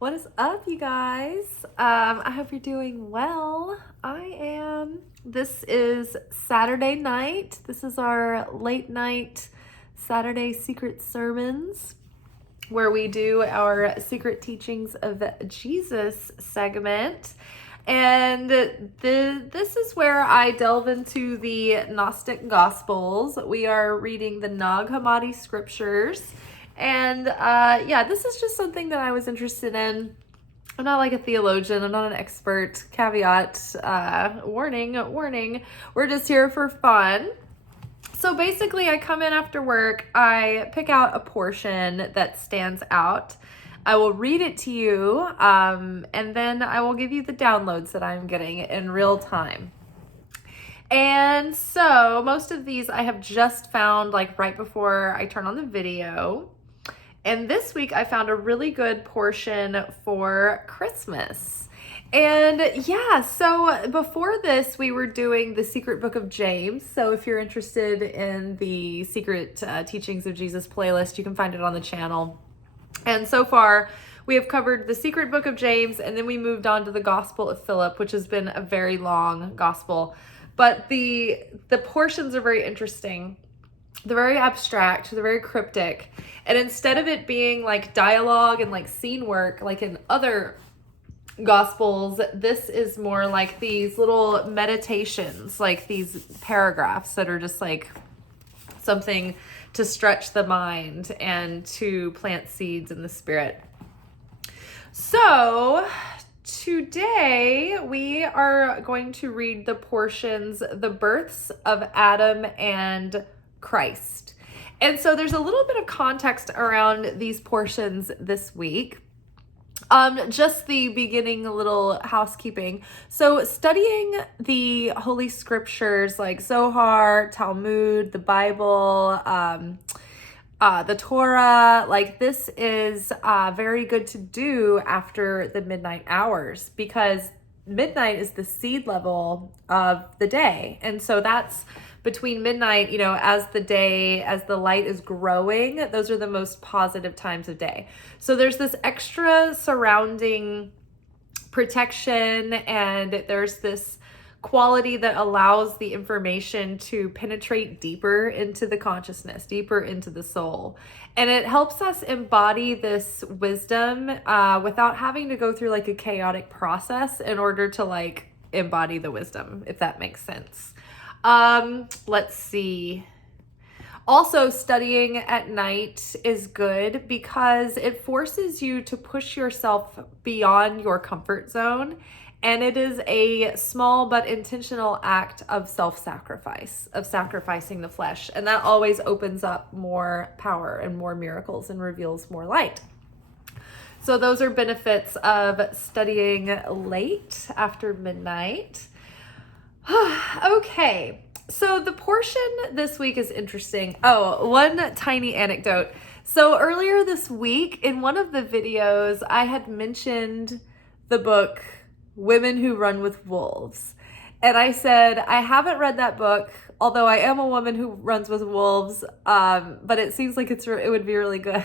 What is up, you guys? I hope you're doing well. I am. This is Saturday night. This is our late night Saturday secret sermons where we do our secret teachings of Jesus segment. And this is where I delve into the Gnostic Gospels. We are reading the Nag Hammadi scriptures. And this is just something that I was interested in. I'm not like a theologian. I'm not an expert. Caveat, warning. We're just here for fun. So basically, I come in after work. I pick out a portion that stands out. I will read it to you, and then I will give you the downloads that I'm getting in real time. And so most of these I have just found like right before I turn on the video. And this week I found a really good portion for Christmas. And yeah, so before this we were doing the Secret Book of James. So if you're interested in the Secret Teachings of Jesus playlist, you can find it on the channel. And so far we have covered the Secret Book of James, and then we moved on to the Gospel of Philip, which has been a very long gospel. But the portions are very interesting. They're very abstract, they're very cryptic. And instead of it being like dialogue and like scene work, like in other gospels, this is more like these little meditations, like these paragraphs that are just like something to stretch the mind and to plant seeds in the spirit. So today we are going to read the portions, the births of Adam and Christ. And so there's a little bit of context around these portions this week. Just the beginning, a little housekeeping. So studying the Holy Scriptures like Zohar, Talmud, the Bible, the Torah, like this is very good to do after the midnight hours, because midnight is the seed level of the day. And so that's between midnight, as the light is growing, those are the most positive times of day. So there's this extra surrounding protection, and there's this quality that allows the information to penetrate deeper into the consciousness, deeper into the soul. And it helps us embody this wisdom without having to go through like a chaotic process in order to like embody the wisdom, if that makes sense. Let's see. Also, studying at night is good because it forces you to push yourself beyond your comfort zone. And it is a small but intentional act of self-sacrifice, of sacrificing the flesh. And that always opens up more power and more miracles and reveals more light. So those are benefits of studying late after midnight. Okay, so the portion this week is interesting. Oh, one tiny anecdote. So earlier this week in one of the videos, I had mentioned the book Women Who Run with Wolves. And I said, I haven't read that book, although I am a woman who runs with wolves, but it seems like it would be really good.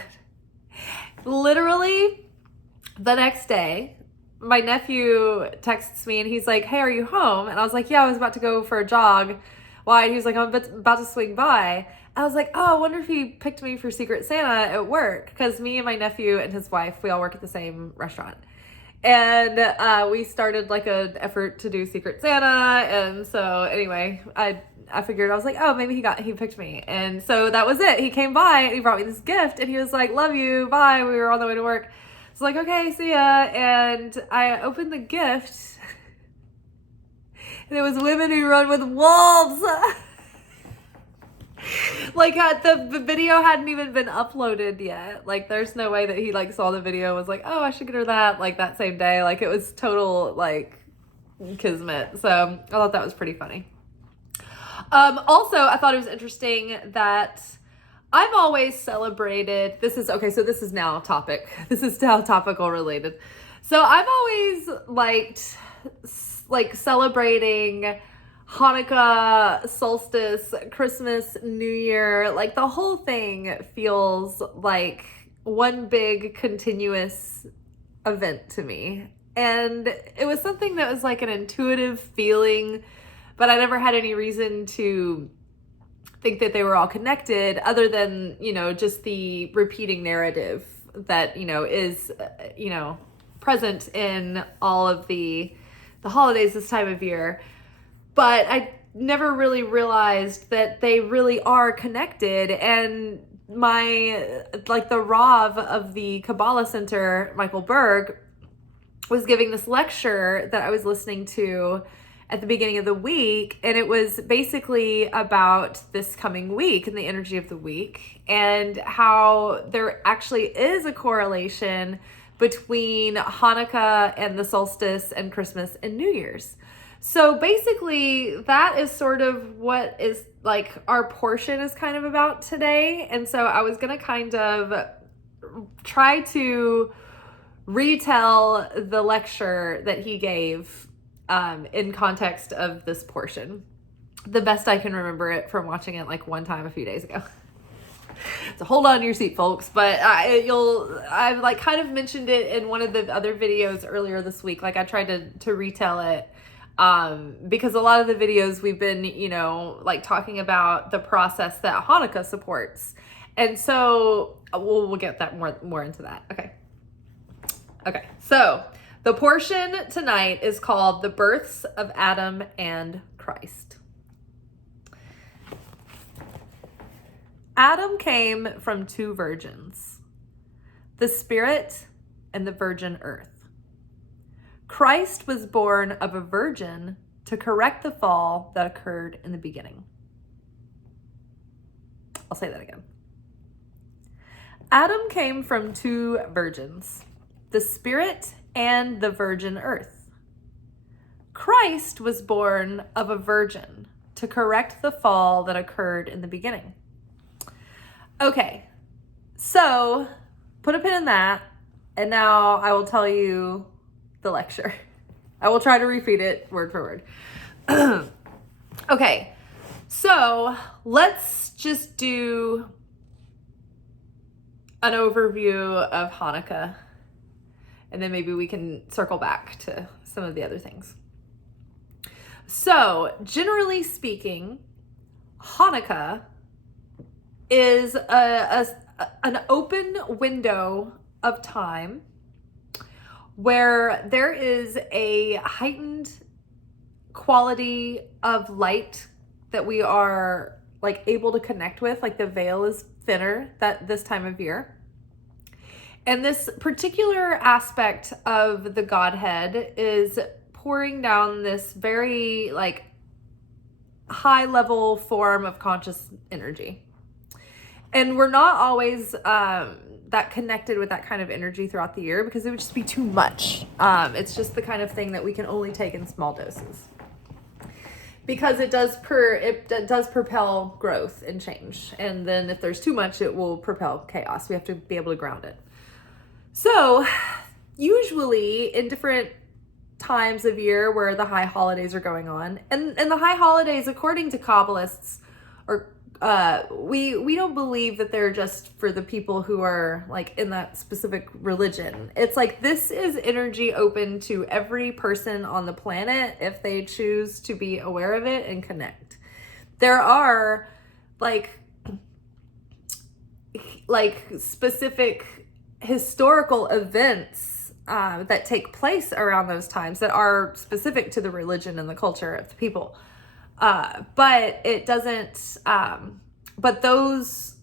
Literally, the next day, my nephew texts me and he's like, hey, are you home? And I was like, yeah, I was about to go for a jog. Why? And he was like, I'm about to swing by. I was like, oh, I wonder if he picked me for Secret Santa at work, because me and my nephew and his wife, we all work at the same restaurant. And we started like an effort to do Secret Santa. And so anyway, I figured, I was like, oh, maybe he picked me. And so that was it. He came by and he brought me this gift and he was like, love you, bye. We were on the way to work. It's like, okay, see ya. And I opened the gift and it was Women Who Run with Wolves. Like the video hadn't even been uploaded yet. Like there's no way that he like saw the video and was like, oh, I should get her that like that same day. Like it was total like kismet. So I thought that was pretty funny. Also, I thought it was interesting that I've always celebrated, this is now topical related. So I've always liked like celebrating Hanukkah, Solstice, Christmas, New Year. Like the whole thing feels like one big continuous event to me. And it was something that was like an intuitive feeling, but I never had any reason to think that they were all connected other than, just the repeating narrative that, is, present in all of the holidays this time of year. But I never really realized that they really are connected. And the Rav of the Kabbalah Center, Michael Berg, was giving this lecture that I was listening to at the beginning of the week, and it was basically about this coming week and the energy of the week, and how there actually is a correlation between Hanukkah and the solstice and Christmas and New Year's. So basically that is sort of what is like our portion is kind of about today. And so I was going to kind of try to retell the lecture that he gave in context of this portion, the best I can remember it from watching it like one time a few days ago. So hold on to your seat, folks. But I've like kind of mentioned it in one of the other videos earlier this week. Like I tried to retell it because a lot of the videos we've been, like talking about the process that Hanukkah supports. And so we'll get that more into that. Okay. So the portion tonight is called The Births of Adam and Christ. Adam came from two virgins, the Spirit and the virgin earth. Christ was born of a virgin to correct the fall that occurred in the beginning. I'll say that again. Adam came from two virgins, the Spirit and the virgin earth. Christ was born of a virgin to correct the fall that occurred in the beginning. Okay, so put a pin in that, and now I will tell you the lecture. I will try to repeat it word for word. Okay, so let's just do an overview of Hanukkah, and then maybe we can circle back to some of the other things. So, generally speaking, Hanukkah is an open window of time where there is a heightened quality of light that we are like able to connect with, like the veil is thinner this time of year. And this particular aspect of the Godhead is pouring down this very like high level form of conscious energy. And we're not always that connected with that kind of energy throughout the year because it would just be too much. It's just the kind of thing that we can only take in small doses. Because it does propel growth and change. And then if there's too much, it will propel chaos. We have to be able to ground it. So usually in different times of year where the high holidays are going on, and the high holidays, according to Kabbalists, are we don't believe that they're just for the people who are like in that specific religion. It's like this is energy open to every person on the planet if they choose to be aware of it and connect. There are like specific historical events that take place around those times that are specific to the religion and the culture of the people. But it doesn't, but those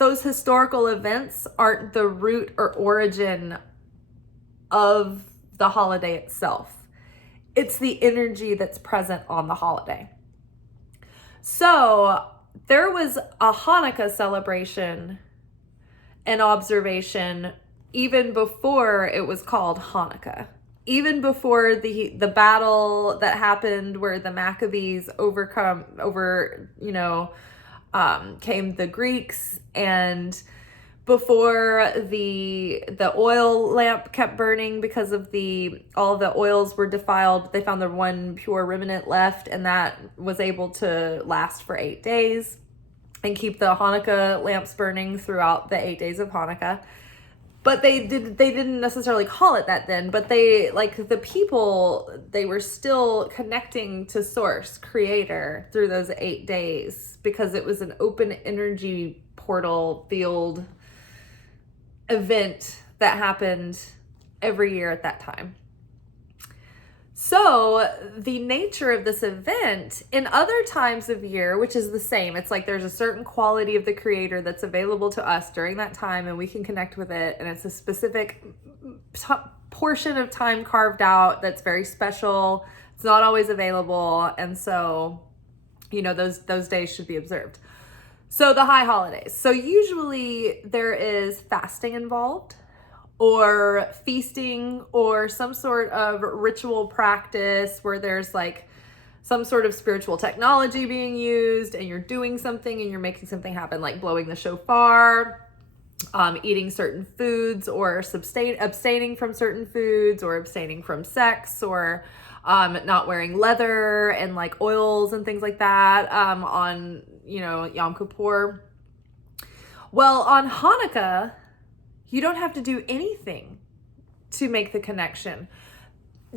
historical events aren't the root or origin of the holiday itself. It's the energy that's present on the holiday. So there was a Hanukkah celebration and observation even before it was called Hanukkah. Even before the battle that happened where the Maccabees came the Greeks, and before the oil lamp kept burning because of all the oils were defiled, they found the one pure remnant left, and that was able to last for 8 days and keep the Hanukkah lamps burning throughout the 8 days of Hanukkah. But they didn't necessarily call it that then, but they, like the people, they were still connecting to source, creator, through those 8 days, because it was an open energy portal field event that happened every year at that time. So the nature of this event in other times of year, which is the same, it's like there's a certain quality of the creator that's available to us during that time, and we can connect with it, and it's a specific portion of time carved out that's very special. It's not always available, and so, you know, those days should be observed. So the high holidays. So usually there is fasting involved, or feasting, or some sort of ritual practice where there's like some sort of spiritual technology being used, and you're doing something and you're making something happen, like blowing the shofar, eating certain foods, or abstaining from certain foods, or abstaining from sex, or not wearing leather and like oils and things like that on, you know, Yom Kippur. Well, on Hanukkah, you don't have to do anything to make the connection.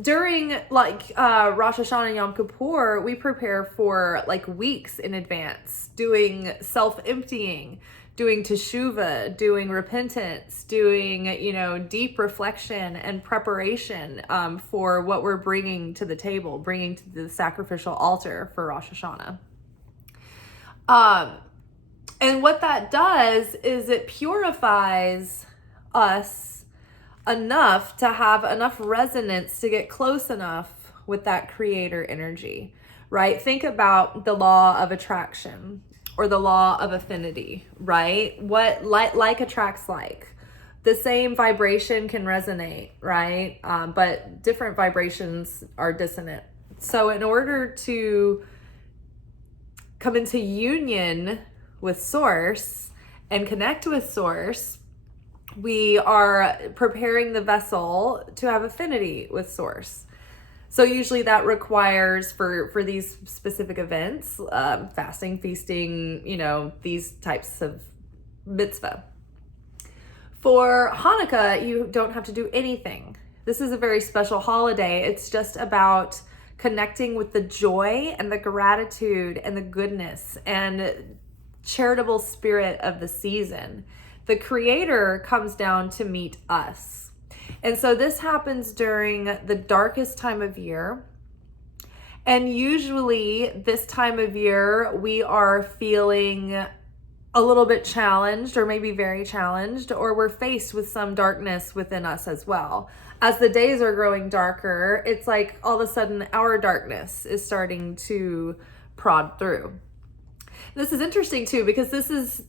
During like Rosh Hashanah and Yom Kippur, we prepare for like weeks in advance, doing self-emptying, doing teshuvah, doing repentance, doing, you know, deep reflection and preparation for what we're bringing to the table, bringing to the sacrificial altar for Rosh Hashanah. And what that does is it purifies us enough to have enough resonance to get close enough with that creator energy, right? Think about the law of attraction or the law of affinity, right? What like attracts like. The same vibration can resonate, right? But different vibrations are dissonant. So in order to come into union with source and connect with source, we are preparing the vessel to have affinity with source. So usually that requires for these specific events, fasting, feasting, you know, these types of mitzvah. For Hanukkah, you don't have to do anything. This is a very special holiday. It's just about connecting with the joy and the gratitude and the goodness and charitable spirit of the season. The creator comes down to meet us. And so this happens during the darkest time of year. And usually this time of year, we are feeling a little bit challenged, or maybe very challenged, or we're faced with some darkness within us as well. As the days are growing darker, it's like all of a sudden our darkness is starting to prod through. This is interesting too, because this is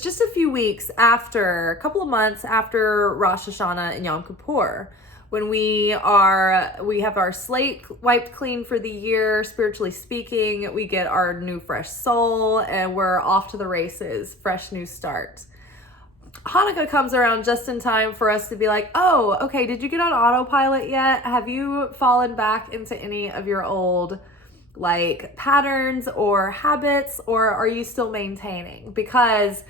just a few weeks after, a couple of months after Rosh Hashanah and Yom Kippur, when we have our slate wiped clean for the year, spiritually speaking. We get our new fresh soul, and we're off to the races, fresh new start. Hanukkah comes around just in time for us to be like, oh, okay, did you get on autopilot yet? Have you fallen back into any of your old like patterns or habits, or are you still maintaining? Because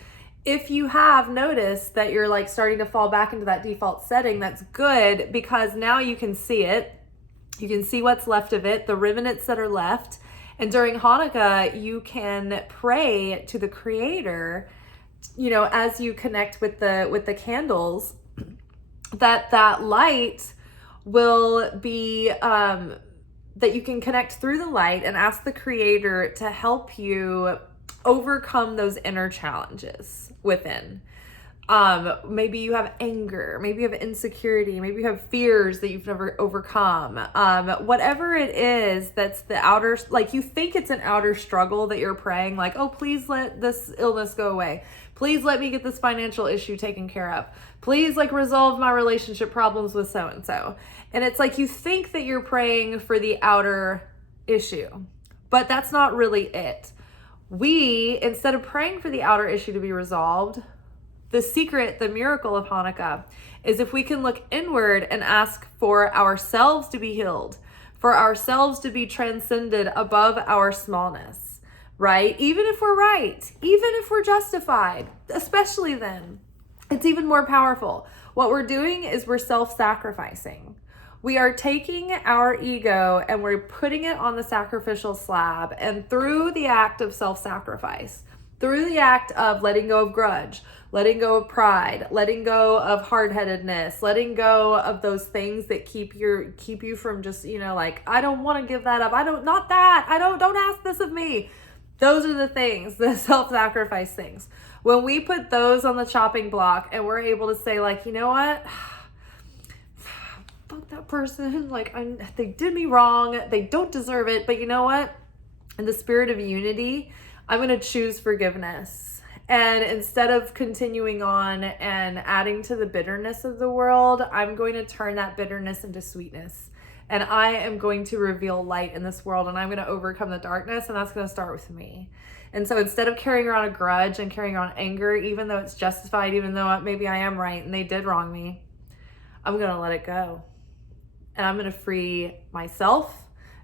if you have noticed that you're like starting to fall back into that default setting, that's good, because now you can see it. You can see what's left of it, the remnants that are left. And during Hanukkah, you can pray to the creator, you know, as you connect with the candles, that light will be that you can connect through the light and ask the creator to help you overcome those inner challenges within. Maybe you have anger, maybe you have insecurity, maybe you have fears that you've never overcome. Whatever it is that's the outer, like you think it's an outer struggle that you're praying, like, oh, please let this illness go away. Please let me get this financial issue taken care of. Please like resolve my relationship problems with so-and-so. And it's like you think that you're praying for the outer issue, but that's not really it. We, instead of praying for the outer issue to be resolved, the secret, the miracle of Hanukkah is if we can look inward and ask for ourselves to be healed, for ourselves to be transcended above our smallness, right? Even if we're right, even if we're justified, especially then, it's even more powerful. What we're doing is we're self-sacrificing. We are taking our ego and we're putting it on the sacrificial slab, and through the act of self-sacrifice, through the act of letting go of grudge, letting go of pride, letting go of hard-headedness, letting go of those things that keep you from just, like, I don't want to give that up. Don't ask this of me. Those are the things, the self-sacrifice things. When we put those on the chopping block and we're able to say, like, you know what? Fuck that person. Like, they did me wrong. They don't deserve it. But you know what? In the spirit of unity, I'm going to choose forgiveness. And instead of continuing on and adding to the bitterness of the world, I'm going to turn that bitterness into sweetness. And I am going to reveal light in this world, and I'm going to overcome the darkness, and that's going to start with me. And so instead of carrying around a grudge and carrying around anger, even though it's justified, even though maybe I am right and they did wrong me, I'm going to let it go. And I'm going to free myself.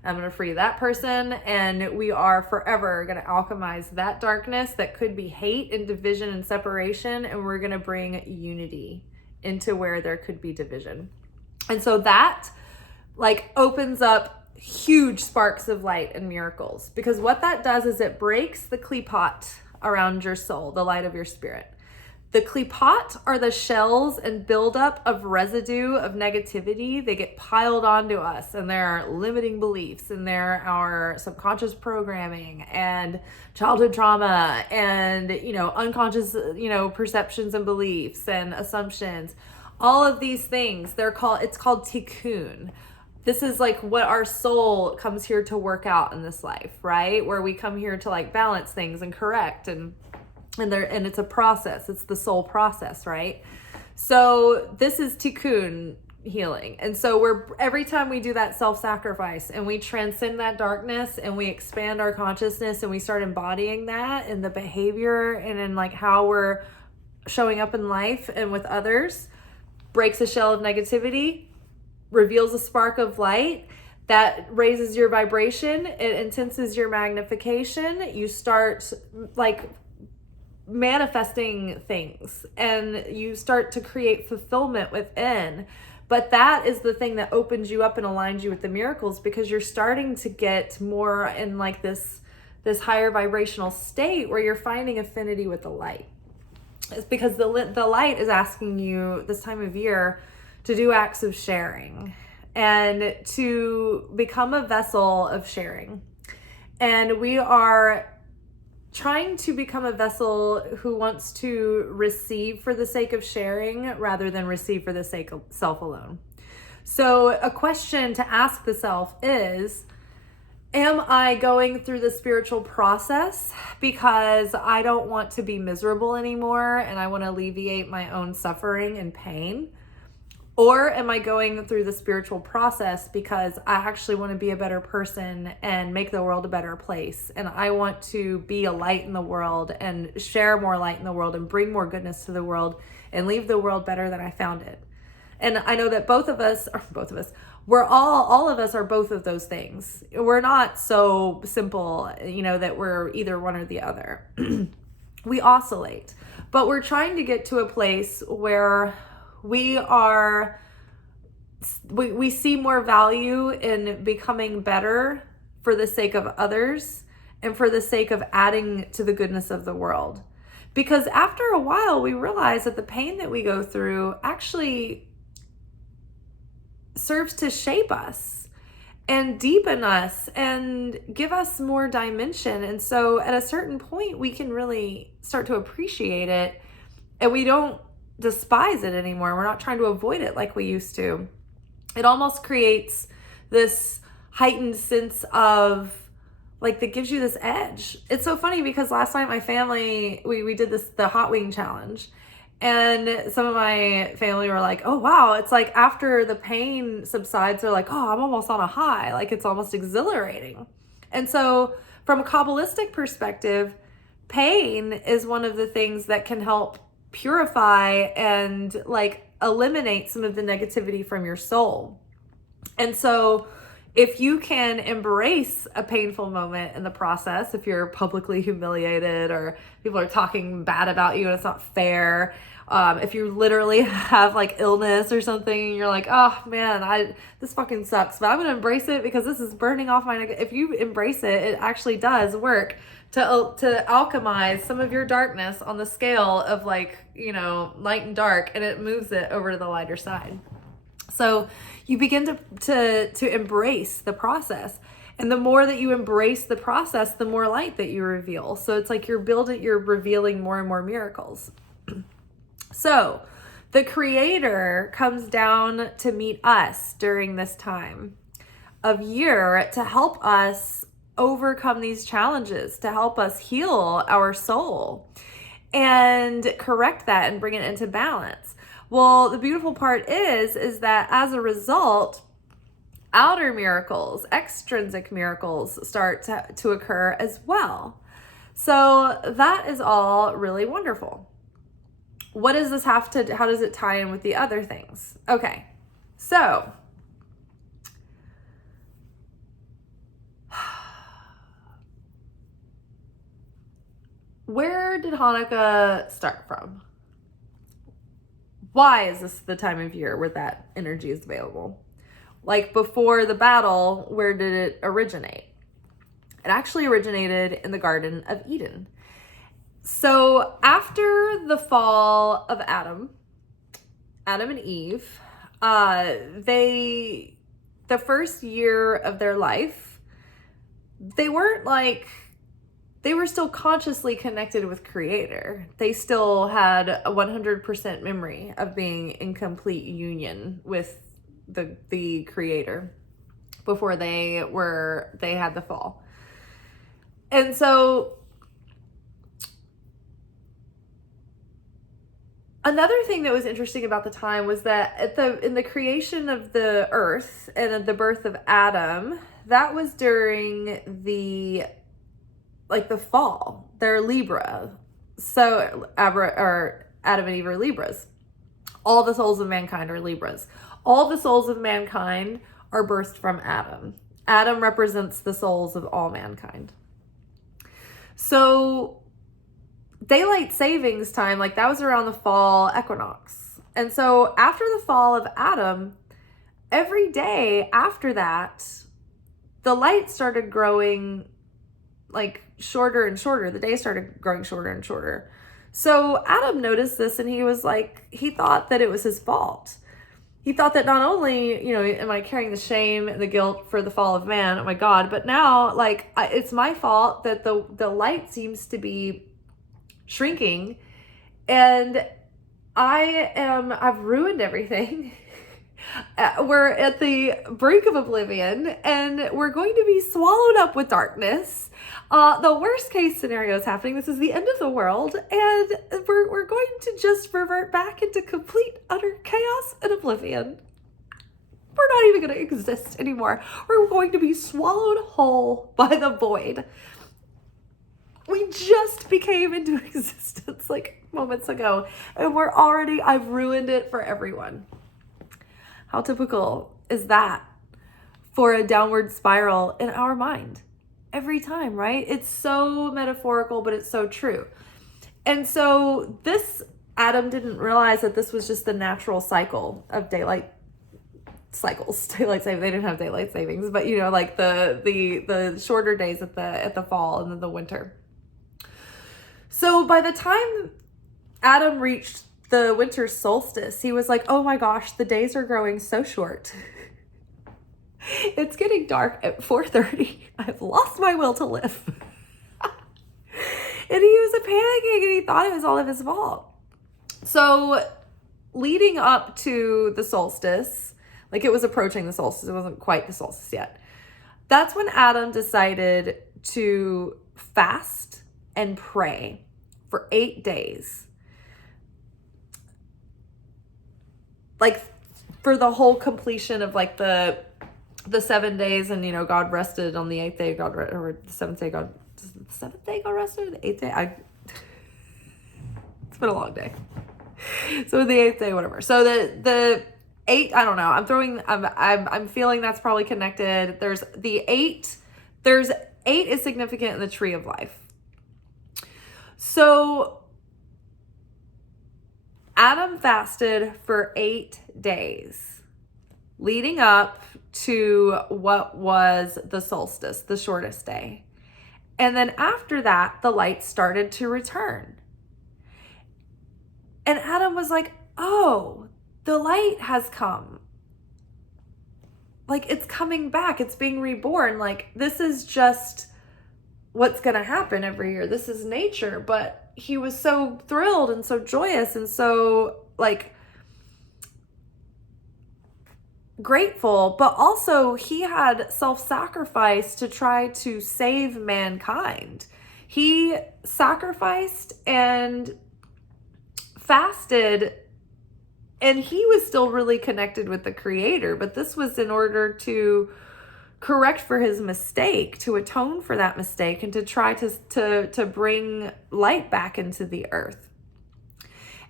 I'm going to free that person, and we are forever going to alchemize that darkness that could be hate and division and separation, and we're going to bring unity into where there could be division. And so that opens up huge sparks of light and miracles, because what that does is it breaks the klipot around your soul, the light of your spirit. The klipot are the shells and buildup of residue of negativity. They get piled onto us, and they're limiting beliefs, and they're our subconscious programming and childhood trauma and, unconscious, perceptions and beliefs and assumptions. All of these things, it's called tikkune. This is what our soul comes here to work out in this life, right? Where we come here to balance things and correct and it's a process. It's the soul process, right? So this is tikkun healing. And so every time we do that self-sacrifice and we transcend that darkness and we expand our consciousness and we start embodying that in the behavior and in how we're showing up in life and with others, breaks a shell of negativity, reveals a spark of light that raises your vibration, it intenses your magnification. You start manifesting things and you start to create fulfillment within. But that is the thing that opens you up and aligns you with the miracles, because you're starting to get more in this higher vibrational state where you're finding affinity with the light. It's because the light is asking you this time of year to do acts of sharing and to become a vessel of sharing. And we are trying to become a vessel who wants to receive for the sake of sharing rather than receive for the sake of self alone. So a question to ask the self is, am I going through the spiritual process because I don't want to be miserable anymore and I want to alleviate my own suffering and pain? Or am I going through the spiritual process because I actually want to be a better person and make the world a better place? And I want to be a light in the world and share more light in the world and bring more goodness to the world and leave the world better than I found it. And I know that all of us are both of those things. We're not so simple, that we're either one or the other. We oscillate, but we're trying to get to a place where we see more value in becoming better for the sake of others and for the sake of adding to the goodness of the world. Because after a while, we realize that the pain that we go through actually serves to shape us and deepen us and give us more dimension. And so at a certain point, we can really start to appreciate it, and we don't despise it anymore. We're not trying to avoid it like we used to. It almost creates this heightened sense of that gives you this edge. It's so funny because last night my family, we did the hot wing challenge, and some of my family were like, oh wow, it's after the pain subsides, they're like, oh, I'm almost on a high. It's almost exhilarating. And so from a Kabbalistic perspective, pain is one of the things that can help purify and eliminate some of the negativity from your soul. And so if you can embrace a painful moment in the process, if you're publicly humiliated or people are talking bad about you and it's not fair, If you literally have like illness or something and you're like, oh man, this fucking sucks, but I'm going to embrace it because this is burning off my neck. If you embrace it, it actually does work to alchemize some of your darkness on the scale of like, light and dark, and it moves it over to the lighter side. So you begin to embrace the process. And the more that you embrace the process, the more light that you reveal. So it's like you're revealing more and more miracles. So the Creator comes down to meet us during this time of year to help us overcome these challenges, to help us heal our soul and correct that and bring it into balance. Well, the beautiful part is that as a result, outer miracles, extrinsic miracles start to occur as well. So that is all really wonderful. What does this how does it tie in with the other things? Okay, so where did Hanukkah start from? Why is this the time of year where that energy is available? Like before the battle, where did it originate? It actually originated in the Garden of Eden. So after the fall of Adam and Eve, the first year of their life, they were still consciously connected with Creator. They still had a 100% memory of being in complete union with the Creator before they had the fall. And so another thing that was interesting about the time was that in the creation of the earth and the birth of Adam, that was during the fall. They're Libra. So Adam and Eve are Libras. All the souls of mankind are Libras. All the souls of mankind are birthed from Adam. Adam represents the souls of all mankind. So daylight savings time, that was around the fall equinox. And so after the fall of Adam, every day after that, the light started growing shorter and shorter. The day started growing shorter and shorter. So Adam noticed this, and he thought that it was his fault. He thought that not only, am I carrying the shame and the guilt for the fall of man, oh my God, but now, it's my fault that the light seems to be shrinking, and I've ruined everything. We're at the brink of oblivion, and we're going to be swallowed up with darkness. The worst case scenario is happening. This is the end of the world, and we're going to just revert back into complete, utter chaos and oblivion. We're not even going to exist anymore. We're going to be swallowed whole by the void. We just became into existence moments ago, and I've ruined it for everyone. How typical is that for a downward spiral in our mind? Every time, right? It's so metaphorical, but it's so true. And so Adam didn't realize that this was just the natural cycle of daylight cycles. Daylight savings, they didn't have daylight savings, but the shorter days at the fall and then the winter. So by the time Adam reached the winter solstice, he was like, oh my gosh, the days are growing so short. It's getting dark at 4:30. I've lost my will to live. And he was panicking, and he thought it was all of his fault. So leading up to the solstice, it was approaching the solstice, it wasn't quite the solstice yet. That's when Adam decided to fast and pray for 8 days. For the whole completion of the 7 days, and God rested on the 8th day. Or the 7th day, the 7th day God rested, or the 8th day. It's been a long day. So the 8th day, whatever. So the 8, I don't know. I'm feeling that's probably connected. There's the 8. There's 8 is significant in the tree of life. So Adam fasted for 8 days leading up to what was the solstice, the shortest day. And then after that, the light started to return. And Adam was like, oh, the light has come. Like, it's coming back. It's being reborn. Like, this is just what's going to happen every year. This is nature. But he was so thrilled and so joyous and so, like, grateful. But also, he had self-sacrifice to try to save mankind. He sacrificed and fasted, and he was still really connected with the Creator, but this was in order to correct for his mistake, to atone for that mistake, and to try to bring light back into the earth.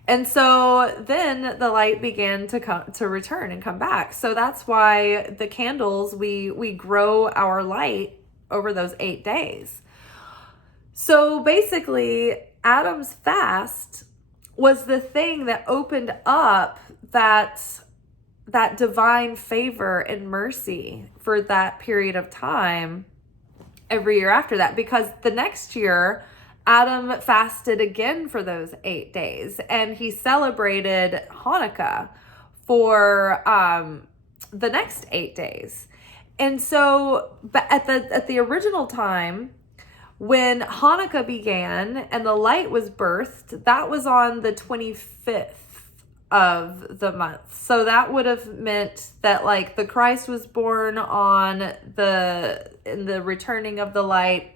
And so then the light began to return and come back. So that's why the candles, we grow our light over those 8 days. So basically, Adam's fast was the thing that opened up that divine favor and mercy for that period of time every year after that. Because the next year, Adam fasted again for those 8 days, and he celebrated Hanukkah for the next 8 days. And so, but at the original time, when Hanukkah began and the light was birthed, that was on the 25th of the month. So that would have meant that, like, the Christ was born in the returning of the light.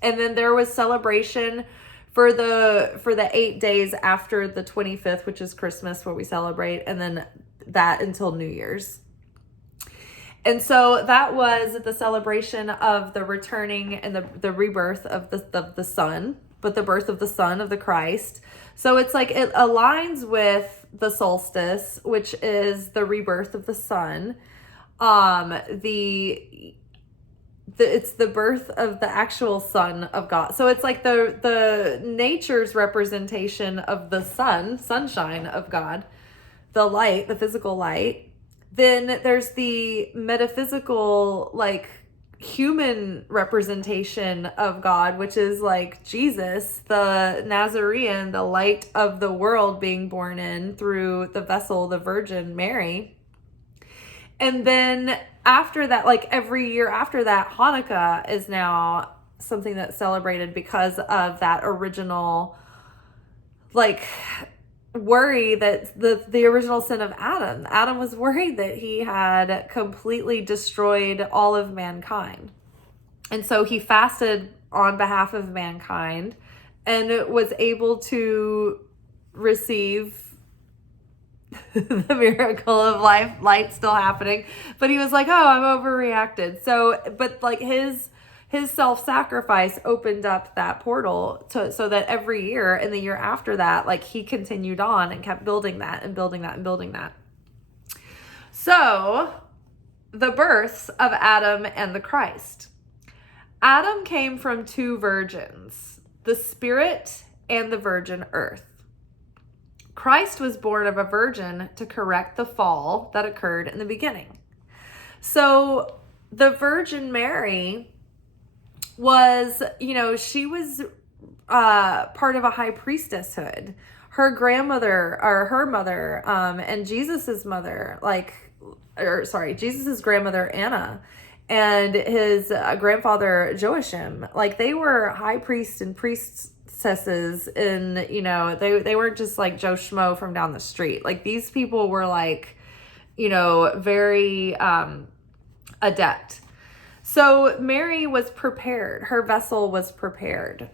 And then there was celebration for the 8 days after the 25th, which is Christmas, where we celebrate, and then that until New Year's. And so that was the celebration of the returning and the rebirth of the Son, but the birth of the Son of the Christ. So it's like it aligns with the solstice, which is the rebirth of the Son. It's the birth of the actual Son of God. So it's like the nature's representation of the sunshine of God, the light, the physical light. Then there's the metaphysical, like, human representation of God, which is like Jesus, the Nazarene, the light of the world being born in through the vessel, the Virgin Mary. And then after that, like every year after that, Hanukkah is now something that's celebrated because of that original, like, worry that the original sin of Adam was worried that he had completely destroyed all of mankind. And so he fasted on behalf of mankind and was able to receive the miracle of light still happening. But he was like, oh, I'm overreacted. So, but like his self-sacrifice opened up that portal so that every year and the year after that, like, he continued on and kept building that and building that and building that. So the births of Adam and the Christ. Adam came from 2 virgins, the spirit and the virgin earth. Christ was born of a virgin to correct the fall that occurred in the beginning. So the Virgin Mary was, she was part of a high priestesshood. Her grandmother, or her mother, and Jesus's mother, Jesus's grandmother Anna, and his grandfather Joachim, like, they were high priests and priestesses, and they weren't just like Joe Schmo from down the street. Like, these people were like, very adept. So Mary was prepared. Her vessel was prepared.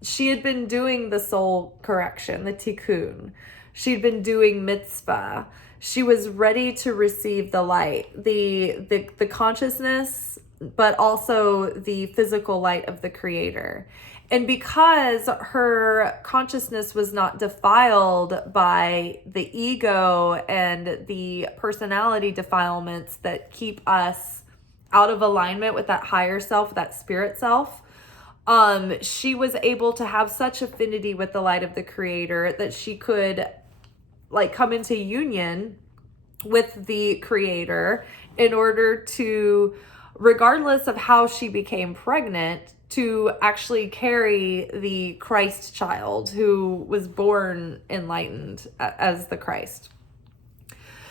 She had been doing the soul correction, the tikkun. She'd been doing mitzvah. She was ready to receive the light, the consciousness, but also the physical light of the Creator. And because her consciousness was not defiled by the ego and the personality defilements that keep us out of alignment with that higher self, that spirit self, she was able to have such affinity with the light of the Creator that she could like come into union with the creator in order to, regardless of how she became pregnant, to actually carry the Christ child who was born enlightened as the Christ.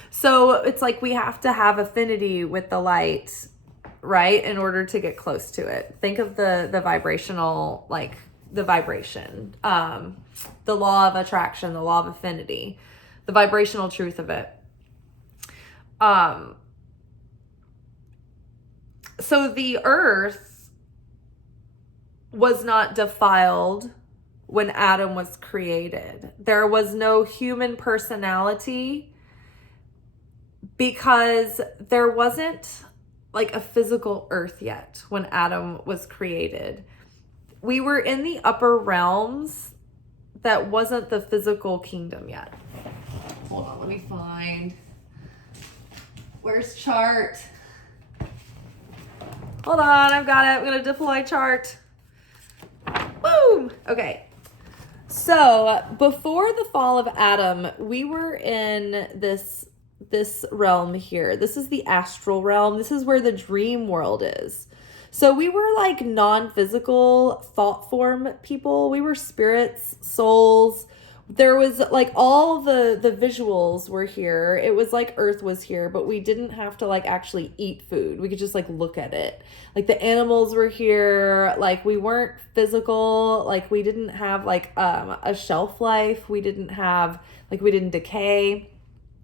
So it's like we have to have affinity with the light, right, in order to get close to it. Think of the vibrational, like the vibration, the law of attraction, the law of affinity, the vibrational truth of it. So the earth was not defiled when Adam was created. There was no human personality because there wasn't like a physical earth yet when Adam was created. We were in the upper realms that wasn't the physical kingdom yet. Hold on, let me find. Where's chart? Hold on, I've got it. I'm going to deploy chart. Boom! Okay. So, before the fall of Adam, we were in this realm here. This is the astral realm. This is where the dream world is. So we were like non-physical thought form people. We were spirits, souls. There was like all the visuals were here. It was like Earth was here, but we didn't have to like actually eat food. We could just like look at it. Like the animals were here. Like we weren't physical. Like we didn't have like a shelf life. We didn't decay.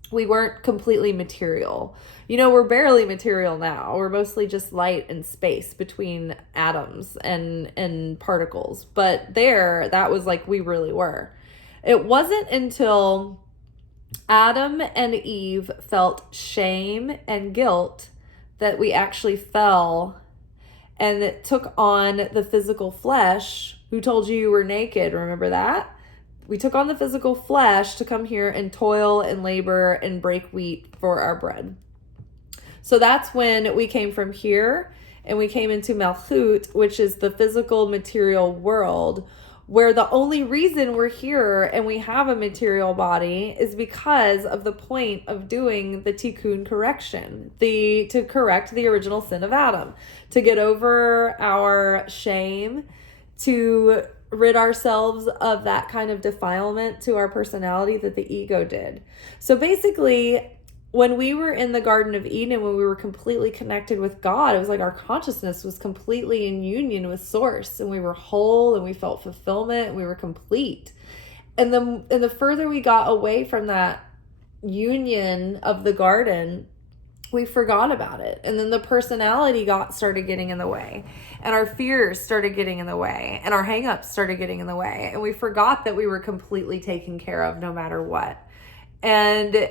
We weren't completely material. You know, we're barely material now. We're mostly just light and space between atoms and particles. But that was like we really were. It wasn't until Adam and Eve felt shame and guilt that we actually fell and it took on the physical flesh. Who told you were naked? Remember that? We took on the physical flesh to come here and toil and labor and break wheat for our bread. So that's when we came from here and we came into Malchut, which is the physical material world, where the only reason we're here and we have a material body is because of the point of doing the Tikkune Correction, to correct the original sin of Adam, to get over our shame, to rid ourselves of that kind of defilement to our personality that the ego did. So basically, when we were in the Garden of Eden, when we were completely connected with God, it was like our consciousness was completely in union with Source, and we were whole, and we felt fulfillment, and we were complete. And the further we got away from that union of the garden, we forgot about it. And then the personality started getting in the way, and our fears started getting in the way, and our hangups started getting in the way, and we forgot that we were completely taken care of no matter what. And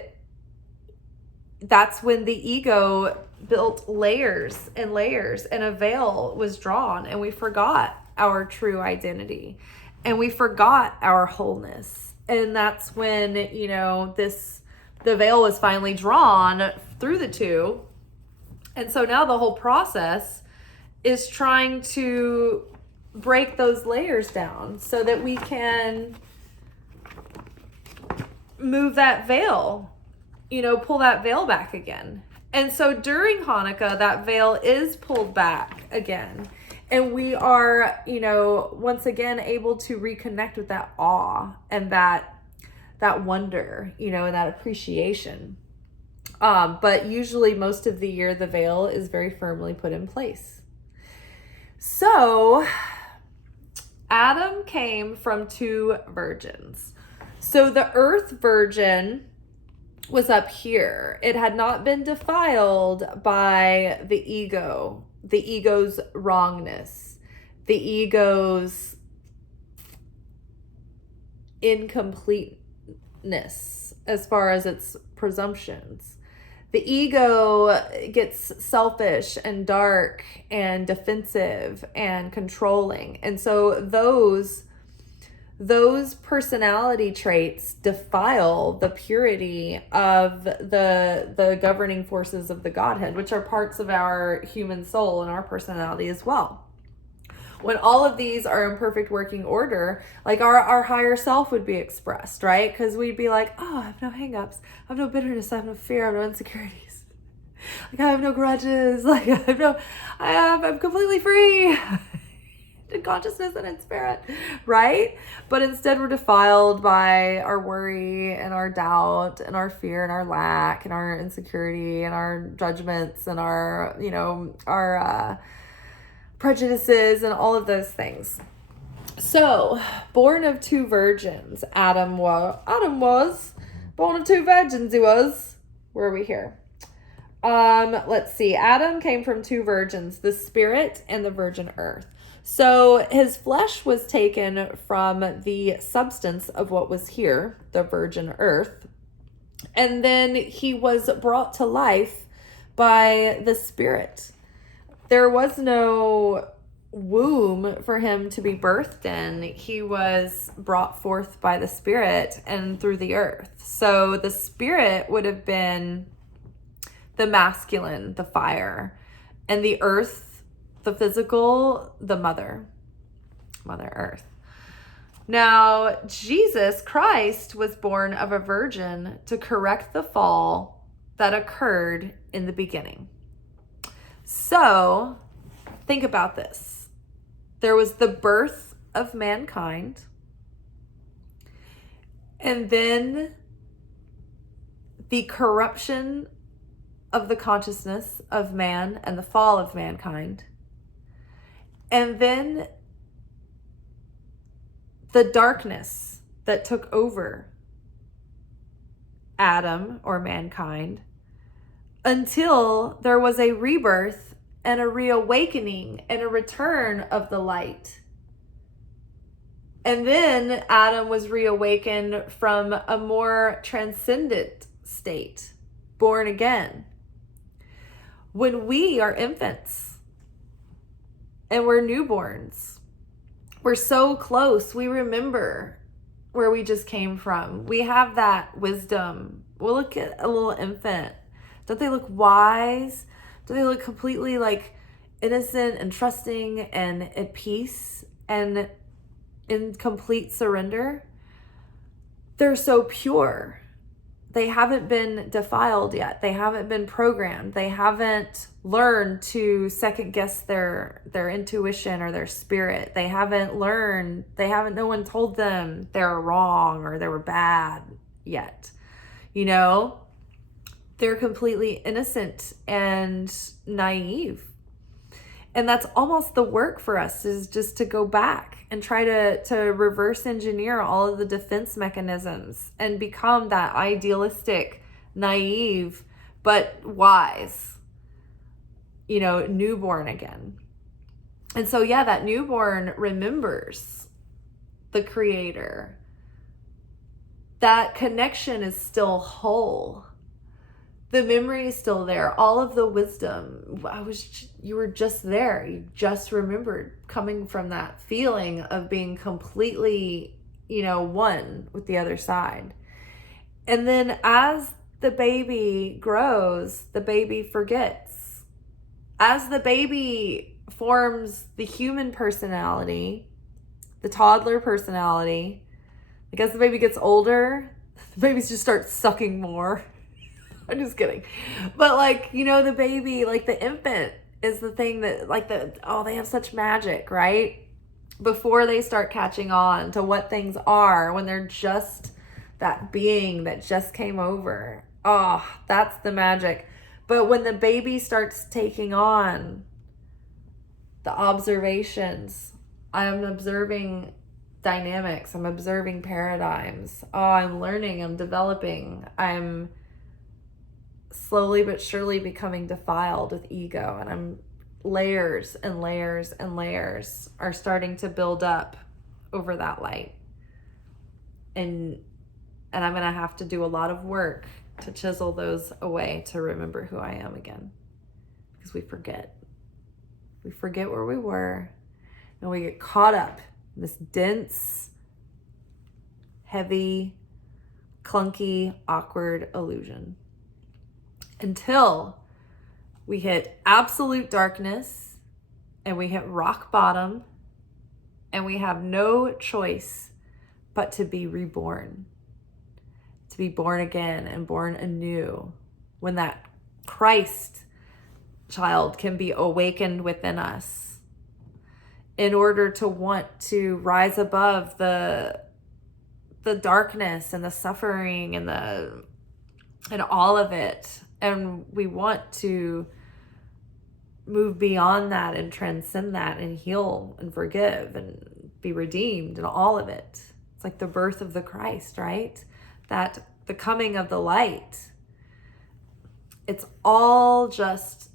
that's when the ego built layers and layers, and a veil was drawn, and we forgot our true identity, and we forgot our wholeness. And that's when, the veil was finally drawn through the two. And so now the whole process is trying to break those layers down so that we can move that veil, pull that veil back again. And so during Hanukkah, that veil is pulled back again. And we are, once again able to reconnect with that awe and that wonder, and that appreciation. But usually most of the year, the veil is very firmly put in place. So Adam came from two virgins. So the earth virgin was up here. It had not been defiled by the ego's wrongness, the ego's incompleteness as far as its presumptions. The ego gets selfish and dark and defensive and controlling. And so those personality traits defile the purity of the governing forces of the Godhead, which are parts of our human soul and our personality as well. when all of these are in perfect working order, like our higher self would be expressed, right? Because we'd be like, oh, I have no hangups, I have no bitterness, I have no fear, I have no insecurities. Like I have no grudges, like I'm completely free in consciousness and in spirit, right? But instead we're defiled by our worry and our doubt and our fear and our lack and our insecurity and our judgments and our, our prejudices and all of those things. So, born of two virgins, Adam was born of two virgins. He was. Where are we here? Let's see. Adam came from two virgins, the spirit and the virgin earth. So his flesh was taken from the substance of what was here, the virgin earth. And then he was brought to life by the spirit. There was no womb for him to be birthed in. He was brought forth by the spirit and through the earth. So the spirit would have been the masculine, the fire, and the earth, the physical, the mother earth. Now, Jesus Christ was born of a virgin to correct the fall that occurred in the beginning. So, think about this. There was the birth of mankind, and then the corruption of the consciousness of man and the fall of mankind, and then the darkness that took over Adam or mankind, until there was a rebirth and a reawakening and a return of the light. And then Adam was reawakened from a more transcendent state, born again. When we are infants and we're newborns, we're so close. We remember where we just came from. We have that wisdom. We'll look at a little infant. Don't they look wise? Don't they look completely like innocent and trusting and at peace and in complete surrender? They're so pure. They haven't been defiled yet. They haven't been programmed. They haven't learned to second guess their intuition or their spirit. They haven't, no one told them they were wrong or they were bad yet. They're completely innocent and naive. And that's almost the work for us, is just to go back and try to reverse engineer all of the defense mechanisms and become that idealistic, naive, but wise, newborn again. And so, that newborn remembers the Creator. That connection is still whole. The memory is still there. All of the wisdom, you were just there. You just remembered coming from that feeling of being completely, one with the other side. And then as the baby grows, the baby forgets. As the baby forms the human personality, the toddler personality, like as the baby gets older, the babies just start sucking more. I'm just kidding. But the baby, the infant is the thing that they have such magic, right? Before they start catching on to what things are, when they're just that being that just came over. Oh, that's the magic. But when the baby starts taking on the observations, I'm observing dynamics, I'm observing paradigms. Oh, I'm learning, I'm developing, I'm slowly but surely becoming defiled with ego, and I'm layers and layers and layers are starting to build up over that light, and I'm gonna have to do a lot of work to chisel those away to remember who I am again, because we forget where we were, and we get caught up in this dense, heavy, clunky, awkward illusion, until we hit absolute darkness and we hit rock bottom and we have no choice but to be reborn, to be born again and born anew, when that Christ child can be awakened within us in order to want to rise above the darkness and the suffering and all of it. And we want to move beyond that and transcend that and heal and forgive and be redeemed and all of it. It's like the birth of the Christ, right? That the coming of the light. It's all just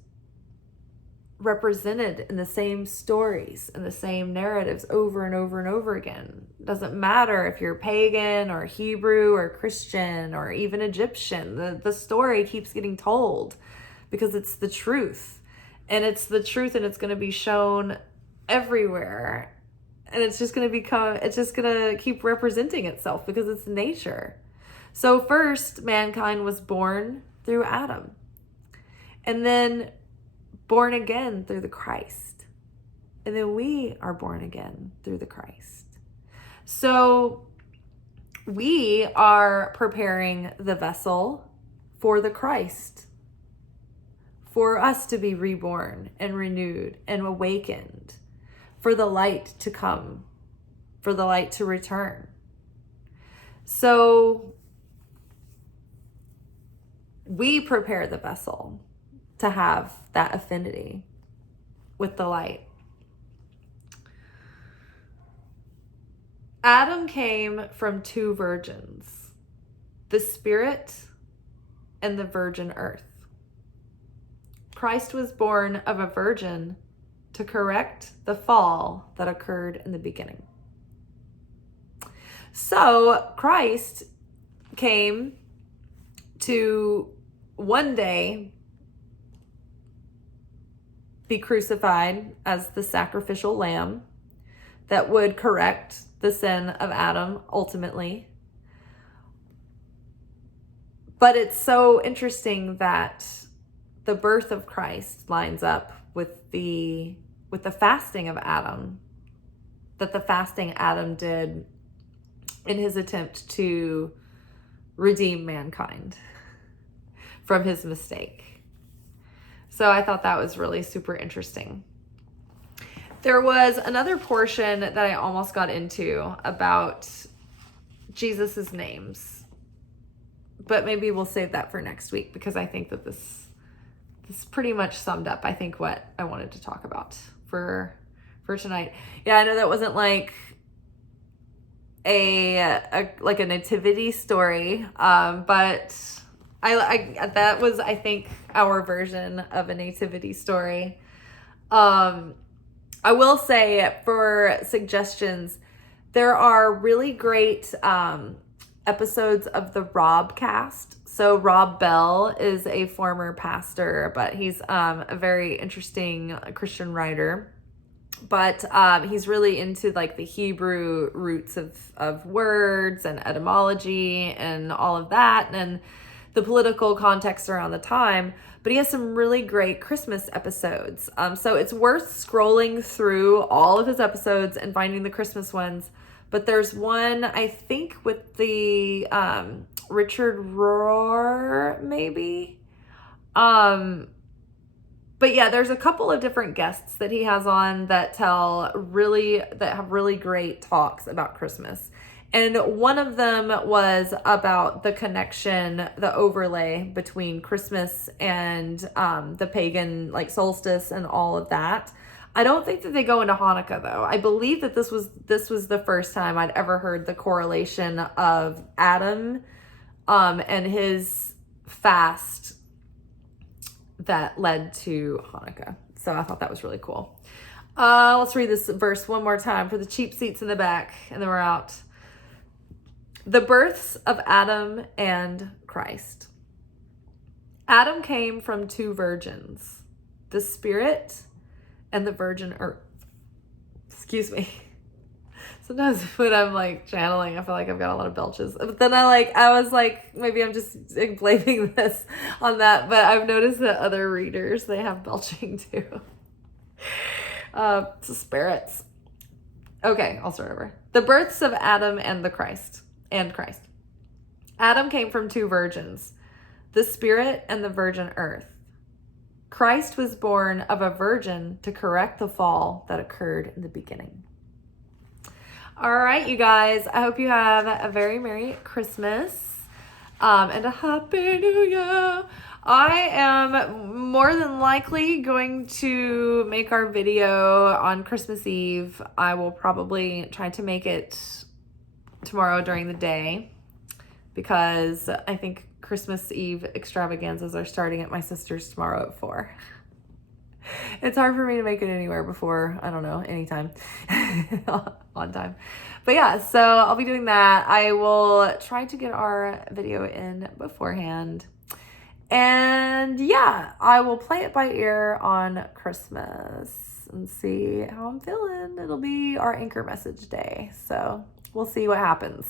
represented in the same stories and the same narratives over and over and over again. It doesn't matter if you're pagan or Hebrew or Christian or even Egyptian. The story keeps getting told because it's the truth. And it's the truth, and it's going to be shown everywhere. And it's just going to keep representing itself because it's nature. So first, mankind was born through Adam. And then born again through the Christ. And then we are born again through the Christ. So we are preparing the vessel for the Christ, for us to be reborn and renewed and awakened, for the light to come, for the light to return. So we prepare the vessel to have that affinity with the light. Adam came from two virgins, the Spirit and the virgin earth. Christ was born of a virgin to correct the fall that occurred in the beginning. So Christ came to one day be crucified as the sacrificial lamb that would correct the sin of Adam ultimately. But it's so interesting that the birth of Christ lines up with the fasting of Adam, that the fasting Adam did in his attempt to redeem mankind from his mistake. So I thought that was really super interesting. There was another portion that I almost got into about Jesus's names, but maybe we'll save that for next week because I think that this pretty much summed up, I think, what I wanted to talk about for tonight. Yeah, I know that wasn't like a nativity story, but I that was, I think, our version of a nativity story. I will say, for suggestions, there are really great episodes of the Rob cast. So Rob Bell is a former pastor, but he's a very interesting Christian writer. But he's really into like the Hebrew roots of words and etymology and all of that, and the political context around the time. But he has some really great Christmas episodes. So it's worth scrolling through all of his episodes and finding the Christmas ones. But there's one, I think, with the Richard Rohr, maybe. But yeah, there's a couple of different guests that he has on that have really great talks about Christmas. And one of them was about the connection, the overlay between Christmas and the pagan like solstice and all of that. I don't think that they go into Hanukkah though. I believe that this was the first time I'd ever heard the correlation of Adam and his fast that led to Hanukkah. So I thought that was really cool. Let's read this verse one more time for the cheap seats in the back, and then we're out. The births of Adam and Christ. Adam came from two virgins, the Spirit and the virgin earth. Excuse me. Sometimes when I'm like channeling, I feel like I've got a lot of belches. But then I was like, maybe I'm just blaming this on that. But I've noticed that other readers, they have belching too. So spirits. Okay, I'll start over. The births of Adam and Christ. Adam came from 2 virgins, the spirit and the virgin earth. Christ was born of a virgin to correct the fall that occurred in the beginning. All right, you guys, I hope you have a very Merry Christmas and a Happy New Year. I am more than likely going to make our video on Christmas Eve. I will probably try to make it tomorrow during the day because I think Christmas Eve extravaganzas are starting at my sister's tomorrow at 4. It's hard for me to make it anywhere before, I don't know, anytime on time. But yeah, so I'll be doing that. I will try to get our video in beforehand. And yeah, I will play it by ear on Christmas and see how I'm feeling. It'll be our anchor message day. So we'll see what happens.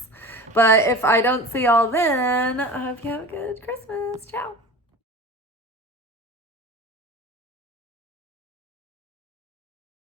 But if I don't see y'all then, I hope you have a good Christmas. Ciao.